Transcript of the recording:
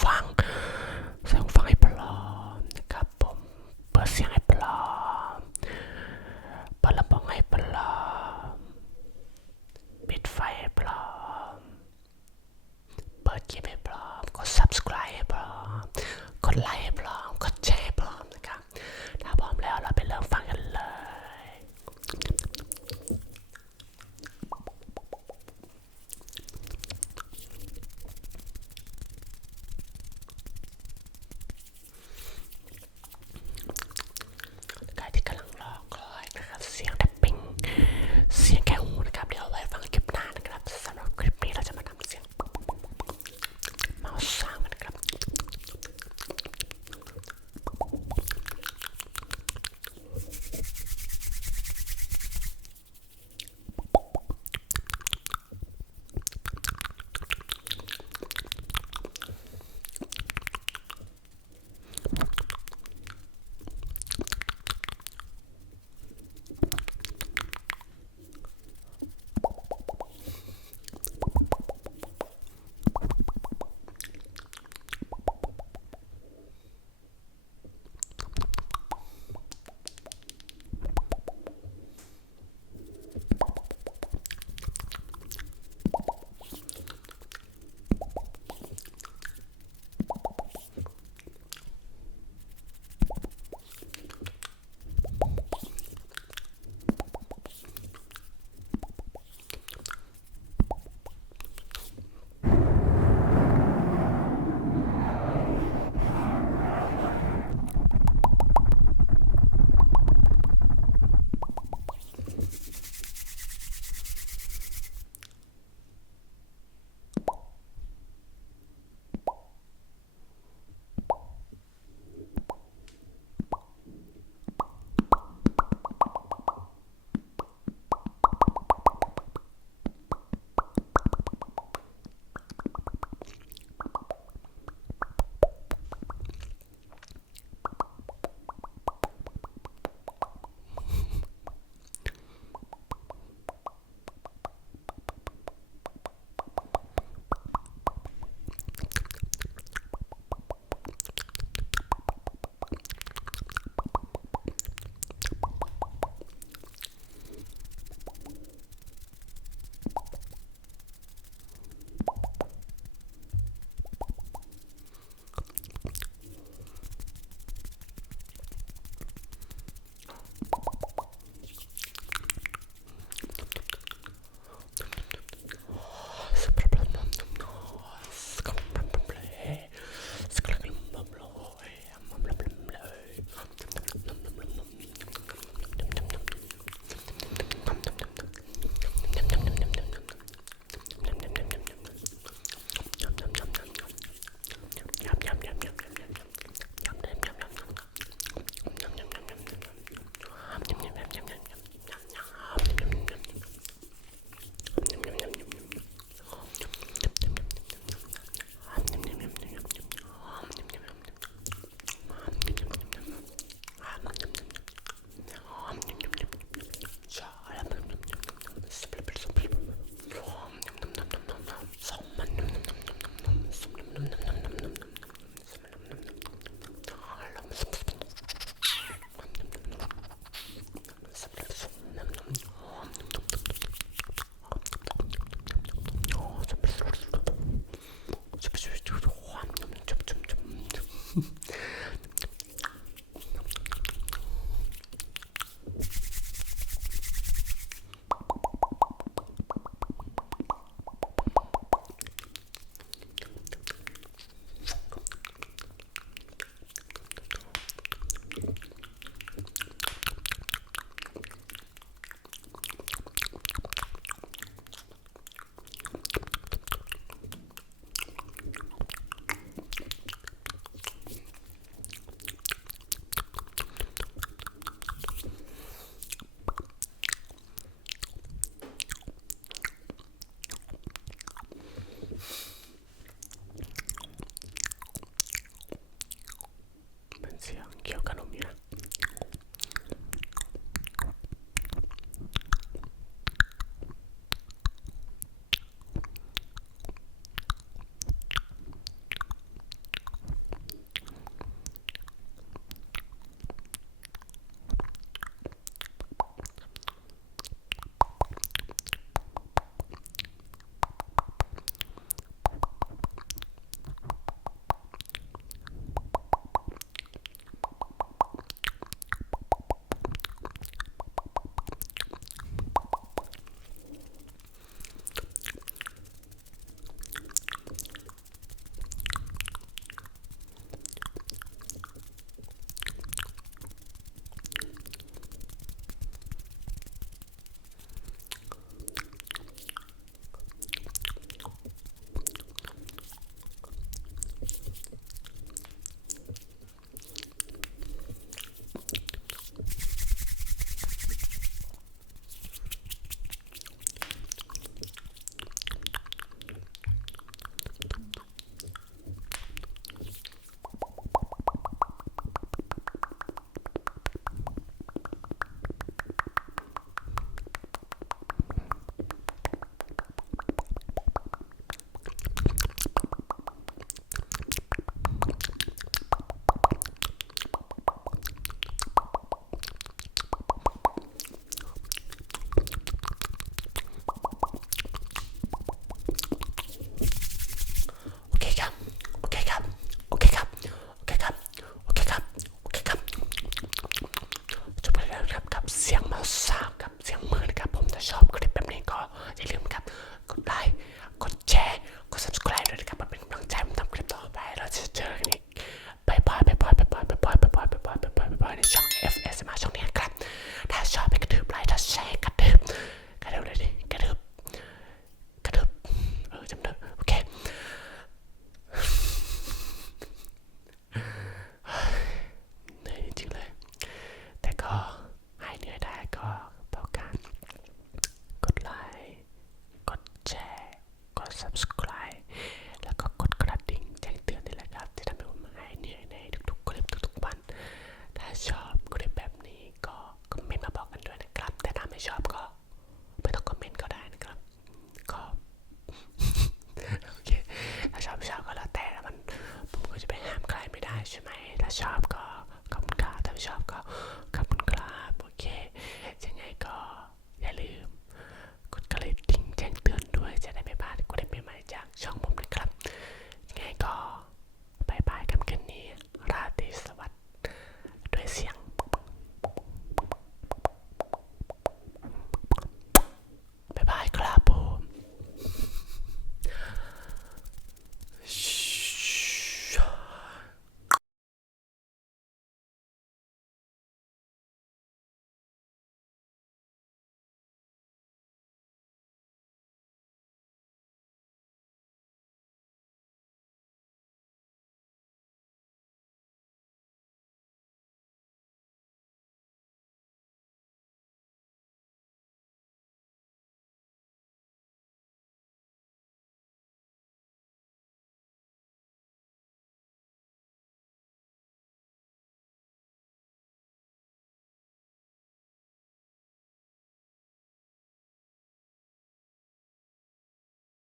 放